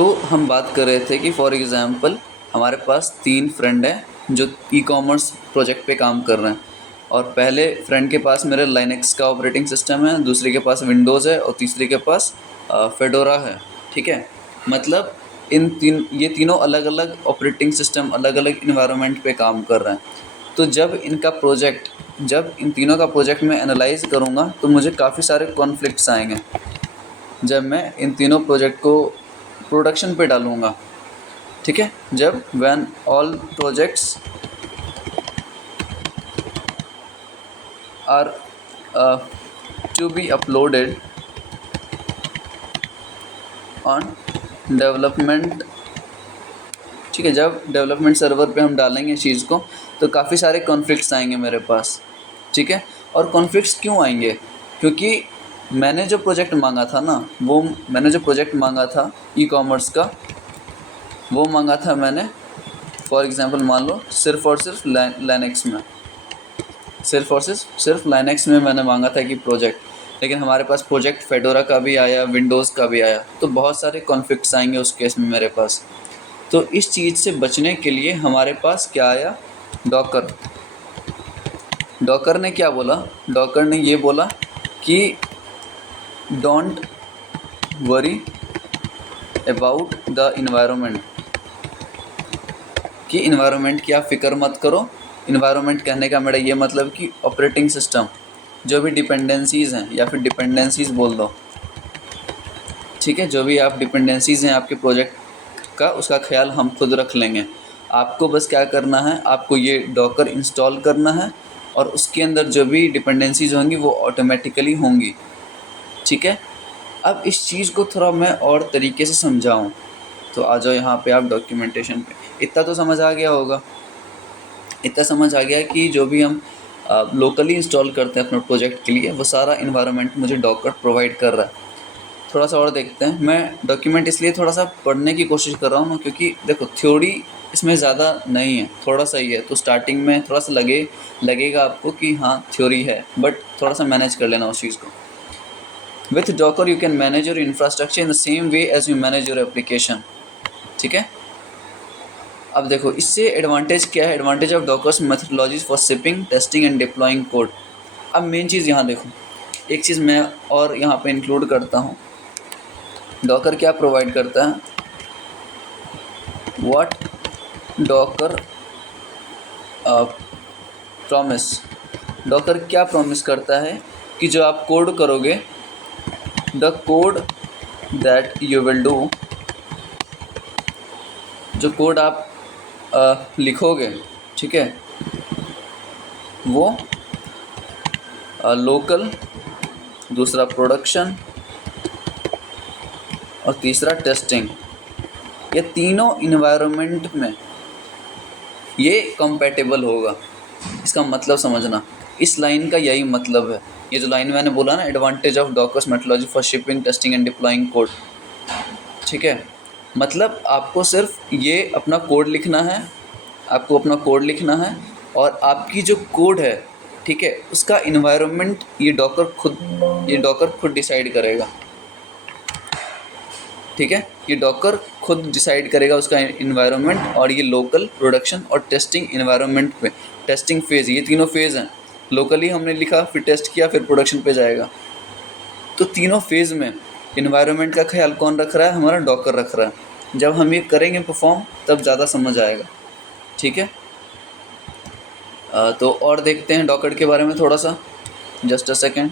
तो हम बात कर रहे थे कि फॉर एग्ज़ाम्पल हमारे पास 3 फ्रेंड हैं जो ई-कॉमर्स प्रोजेक्ट पे काम कर रहे हैं, और पहले फ्रेंड के पास मेरे लाइनक्स का ऑपरेटिंग सिस्टम है, दूसरे के पास विंडोज़ है और तीसरे के पास फेडोरा है। ठीक है, मतलब ये तीनों अलग अलग ऑपरेटिंग सिस्टम, अलग अलग इन्वायरमेंट पे काम कर रहे हैं। तो जब इन तीनों का प्रोजेक्ट मैं एनालाइज करूँगा तो मुझे काफ़ी सारे कॉन्फ्लिक्ट्स आएंगे जब मैं इन तीनों प्रोजेक्ट को प्रोडक्शन पे डालूँगा। ठीक है, जब when all projects are to be uploaded on development. ठीक है, जब डेवलपमेंट सर्वर पे हम डालेंगे इस चीज़ को तो काफ़ी सारे कॉन्फ्लिक्ट्स आएंगे मेरे पास। ठीक है, और कॉन्फ्लिक्ट्स क्यों आएंगे? क्योंकि मैंने जो प्रोजेक्ट मांगा था ना, वो मैंने जो प्रोजेक्ट मांगा था ई कॉमर्स का, वो मांगा था मैंने फॉर एग्ज़ाम्पल मान लो सिर्फ़ और सिर्फ लाइनक्स में, सिर्फ लाइनक्स में मैंने मांगा था कि प्रोजेक्ट, लेकिन हमारे पास प्रोजेक्ट फेडोरा का भी आया, विंडोज़ का भी आया, तो बहुत सारे कॉन्फ्लिक्ट्स आएंगे उस केस में मेरे पास। तो इस चीज़ से बचने के लिए हमारे पास क्या आया? डॉकर। डॉकर ने क्या बोला? डॉकर ने ये बोला कि don't worry about the environment, कि इन्वायरमेंट की आप फ़िक्र मत करो। इन्वायरमेंट कहने का मेरा ये मतलब कि ऑपरेटिंग सिस्टम, जो भी डिपेंडेंसीज़ हैं, या फिर डिपेंडेंसीज़ बोल दो। ठीक है, जो भी आप डिपेंडेंसीज़ हैं आपके प्रोजेक्ट का, उसका ख्याल हम खुद रख लेंगे। आपको बस क्या करना है, आपको ये डॉकर इंस्टॉल करना है और उसके अंदर जो भी डिपेंडेंसीज़ होंगी वो ऑटोमेटिकली होंगी। ठीक है, अब इस चीज़ को थोड़ा मैं और तरीके से समझाऊँ तो आ जाओ यहाँ पे आप डॉक्यूमेंटेशन पे। इतना तो समझ आ गया होगा, इतना समझ आ गया कि जो भी हम लोकली इंस्टॉल करते हैं अपने प्रोजेक्ट के लिए, वो सारा इन्वायरमेंट मुझे डॉकर प्रोवाइड कर रहा है। थोड़ा सा और देखते हैं। मैं डॉक्यूमेंट इसलिए थोड़ा सा पढ़ने की कोशिश कर रहा हूँ ना, क्योंकि देखो थ्योरी इसमें ज़्यादा नहीं है, थोड़ा सा ही है, तो स्टार्टिंग में थोड़ा सा लगेगा आपको कि हाँ थ्योरी है, बट थोड़ा सा मैनेज कर लेना उस चीज़ को। With Docker you can manage your infrastructure in the same way as you manage your application. ठीक है, अब देखो इससे एडवांटेज क्या है? Advantage of Dockers methodologies for shipping, testing and deploying code. अब मेन चीज़ यहाँ देखो, एक चीज़ मैं और यहाँ पे इंक्लूड करता हूँ। डॉकर क्या प्रोवाइड करता है? What Docker promise. डॉकर क्या प्रॉमिस करता है कि जो आप कोड करोगे, the code that you will do, जो कोड आप लिखोगे, ठीक है, वो लोकल, दूसरा प्रोडक्शन और तीसरा टेस्टिंग, ये तीनों इन्वायरमेंट में ये कंपैटिबल होगा। इसका मतलब समझना, इस लाइन का यही मतलब है। ये जो लाइन मैंने बोला ना, advantage of dockers methodology for shipping, testing and deploying code. ठीक है, मतलब आपको सिर्फ ये अपना कोड लिखना है, आपको अपना कोड लिखना है, और आपकी जो कोड है, ठीक है, उसका इन्वायरमेंट ये डॉकर खुद डिसाइड करेगा। ठीक है, ये डॉकर खुद डिसाइड करेगा उसका इन्वायरमेंट, और ये लोकल, प्रोडक्शन और टेस्टिंग इन्वायरमेंट पे, टेस्टिंग फेज़, ये तीनों फेज़ हैं। लोकली हमने लिखा, फिर टेस्ट किया, फिर प्रोडक्शन पे जाएगा। तो तीनों फेज़ में इन्वायरमेंट का ख्याल कौन रख रहा है? हमारा डॉकर रख रहा है। जब हम ये करेंगे परफॉर्म, तब ज़्यादा समझ आएगा। ठीक है, तो और देखते हैं डॉकर के बारे में थोड़ा सा, जस्ट अ सेकेंड।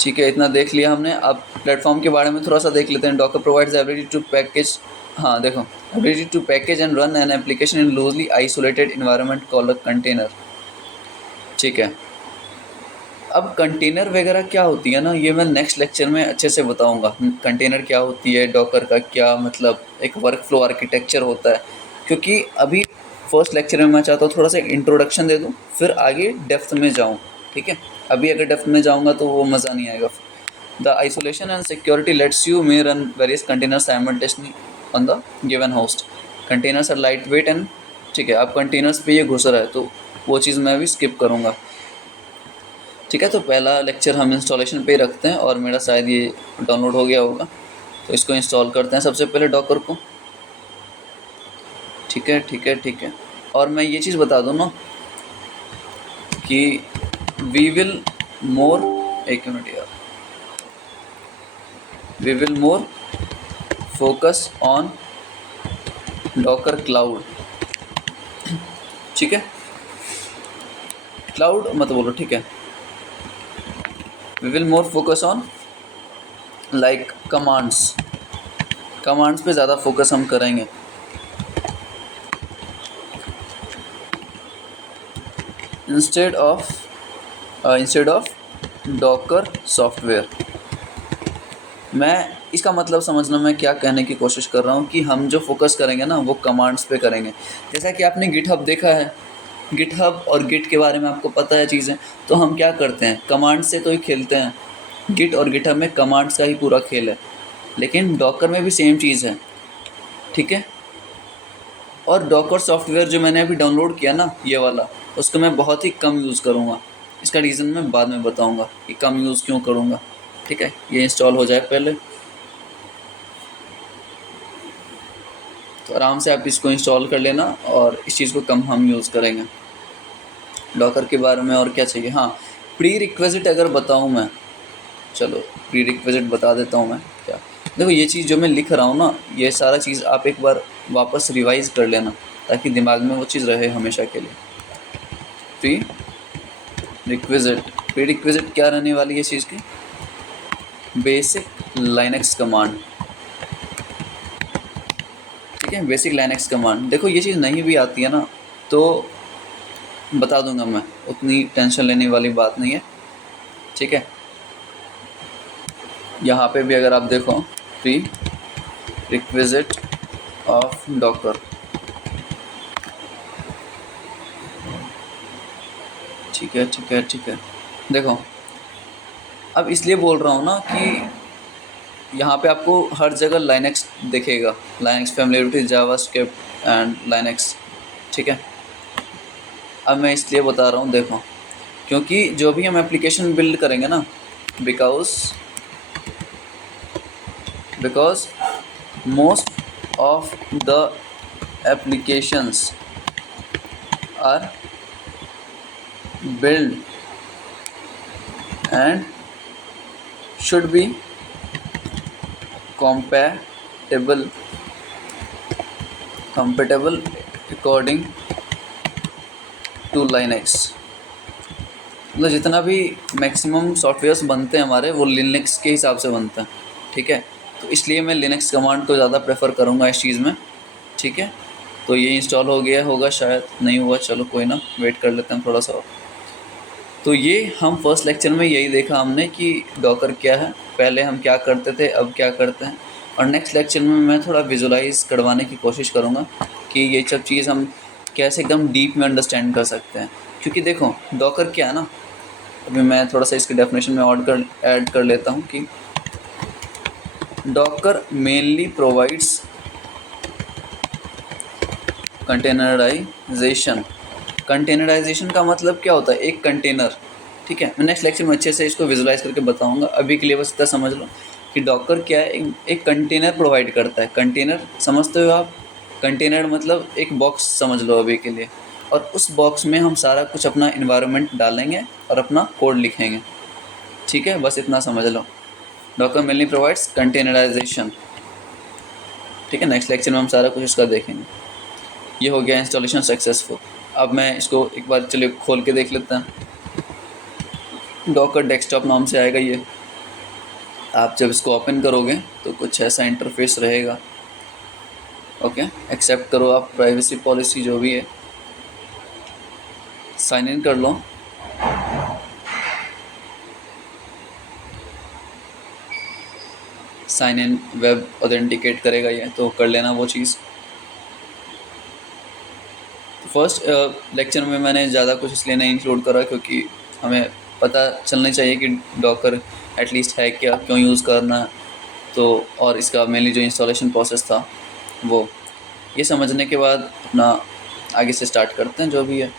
ठीक है, इतना देख लिया हमने। अब प्लेटफॉर्म के बारे में थोड़ा सा देख लेते हैं। Docker provides ability to package, हाँ देखो, ability to package and run an application in loosely isolated environment called a container. ठीक है, अब कंटेनर वगैरह क्या होती है ना, ये मैं नेक्स्ट लेक्चर में अच्छे से बताऊंगा। कंटेनर क्या होती है, डॉकर का क्या मतलब, एक वर्क फ्लो आर्किटेक्चर होता है। क्योंकि अभी फर्स्ट लेक्चर में मैं चाहता हूँ थोड़ा सा इंट्रोडक्शन दे दूँ, फिर आगे डेप्थ में जाऊँ। ठीक है, अभी अगर डेप्थ में जाऊँगा तो वो मज़ा नहीं आएगा। The isolation and security lets you may run various container simultaneously on the given host. Containers are light weight and, ठीक है, अब कंटेनर्स पे ये घुस रहा है, तो वो चीज़ मैं अभी स्किप करूँगा। ठीक है, तो पहला लेक्चर हम इंस्टॉलेशन पे ही रखते हैं, और मेरा शायद ये डाउनलोड हो गया होगा। तो इसको इंस्टॉल करते हैं सबसे पहले डॉकर को। ठीक है ठीक है ठीक है। और मैं ये चीज़ बता दूँ ना कि वी विल मोर, एक मिनट यार, we will more focus on Docker cloud. ठीक है, क्लाउड मत बोलो, ठीक है। We will more focus on like commands, commands पे ज़्यादा फोकस हम करेंगे। Instead of Docker software. मैं इसका मतलब समझना मैं क्या कहने की कोशिश कर रहा हूँ कि हम जो फोकस करेंगे ना वो कमांड्स पे करेंगे। जैसा कि आपने गिटहब देखा है, गिटहब और गिट के बारे में आपको पता है चीज़ें, तो हम क्या करते हैं, कमांड से तो ही खेलते हैं। गिट और गिटहब में कमांड्स का ही पूरा खेल है, लेकिन डॉकर में भी सेम चीज़ है। ठीक है। और डॉकर सॉफ्टवेयर जो मैंने अभी डाउनलोड किया ना, ये वाला, उसको मैं बहुत ही कम यूज़ करूँगा। इसका रीज़न मैं बाद में बताऊँगा कि कम यूज़ क्यों करूँगा। ठीक है, ये इंस्टॉल हो जाए पहले, तो आराम से आप इसको इंस्टॉल कर लेना और इस चीज़ को कम हम यूज़ करेंगे। डॉकर के बारे में और क्या चाहिए, हाँ, प्री रिक्विजिट अगर बताऊँ मैं, चलो प्री रिक्विजिट बता देता हूँ मैं क्या। देखो ये चीज़ जो मैं लिख रहा हूँ ना, ये सारा चीज़ आप एक बार वापस रिवाइज़ कर लेना ताकि दिमाग में वो चीज़ रहे हमेशा के लिए। प्री रिक्विजिट क्या रहने वाली है इस चीज़ की, बेसिक लाइनक्स कमांड। ठीक है, बेसिक लाइनक्स कमांड। देखो ये चीज़ नहीं भी आती है ना तो बता दूंगा मैं, उतनी टेंशन लेने वाली बात नहीं है। ठीक है, यहाँ पे भी अगर आप देखो, प्री रिक्विजिट ऑफ डॉकर। ठीक है ठीक है ठीक है। देखो अब इसलिए बोल रहा हूँ ना कि यहाँ पे आपको हर जगह लाइनक्स दिखेगा, Linux familiarity, JavaScript and Linux. ठीक है, अब मैं इसलिए बता रहा हूँ, देखो क्योंकि जो भी हम एप्लीकेशन बिल्ड करेंगे ना, because most of the applications are built and should be compatible according to Linux। मतलब जितना भी मैक्सिमम सॉफ्टवेयर्स बनते हैं हमारे, वो लिनक्स के हिसाब से बनते हैं। ठीक है, तो इसलिए मैं लिनक्स कमांड को ज़्यादा प्रेफर करूँगा इस चीज़ में। ठीक है, तो ये इंस्टॉल हो गया होगा, शायद नहीं हुआ, चलो कोई ना, वेट कर लेते हैं थोड़ा सा और। तो ये हम फर्स्ट लेक्चर में यही देखा हमने कि डॉकर क्या है, पहले हम क्या करते थे, अब क्या करते हैं। और नेक्स्ट लेक्चर में मैं थोड़ा विजुलाइज करवाने की कोशिश करूँगा कि ये सब चीज़ हम कैसे एकदम डीप में अंडरस्टैंड कर सकते हैं। क्योंकि देखो डॉकर क्या है ना, अभी मैं थोड़ा सा इसके डेफिनेशन में ऐड कर लेता हूँ कि Docker mainly provides containerization. Containerization का मतलब क्या होता है, एक कंटेनर। ठीक है, मैं नेक्स्ट लेक्चर में अच्छे से इसको विजुलाइज करके बताऊंगा। अभी के लिए बस इतना समझ लो कि डॉकर क्या है, एक कंटेनर प्रोवाइड करता है। कंटेनर समझते हो आप, कंटेनर मतलब एक बॉक्स समझ लो अभी के लिए, और उस बॉक्स में हम सारा कुछ अपना इन्वायरमेंट डालेंगे और अपना कोड लिखेंगे। ठीक है, बस इतना समझ लो, डॉकर मेनली प्रोवाइड्स कंटेनराइजेशन। ठीक है, नेक्स्ट लेक्चर में हम सारा कुछ इसका देखेंगे। ये हो गया इंस्टॉलेशन सक्सेसफुल। अब मैं इसको एक बार चलिए खोल के देख लेते हैं। डॉकर डेस्कटॉप नाम से आएगा ये। आप जब इसको ओपन करोगे तो कुछ ऐसा इंटरफेस रहेगा। ओके, एक्सेप्ट करो आप प्राइवेसी पॉलिसी जो भी है, साइन इन कर लो। साइन इन वेब ऑथेंटिकेट करेगा ये, तो कर लेना वो चीज़। फर्स्ट लेक्चर में मैंने ज़्यादा कुछ इसलिए नहीं इंक्लूड करा क्योंकि हमें पता चलना चाहिए कि डॉकर एटलीस्ट है क्या, क्यों यूज़ करना, तो और इसका मेनली जो इंस्टॉलेशन प्रोसेस था वो, ये समझने के बाद अपना आगे से स्टार्ट करते हैं जो भी है।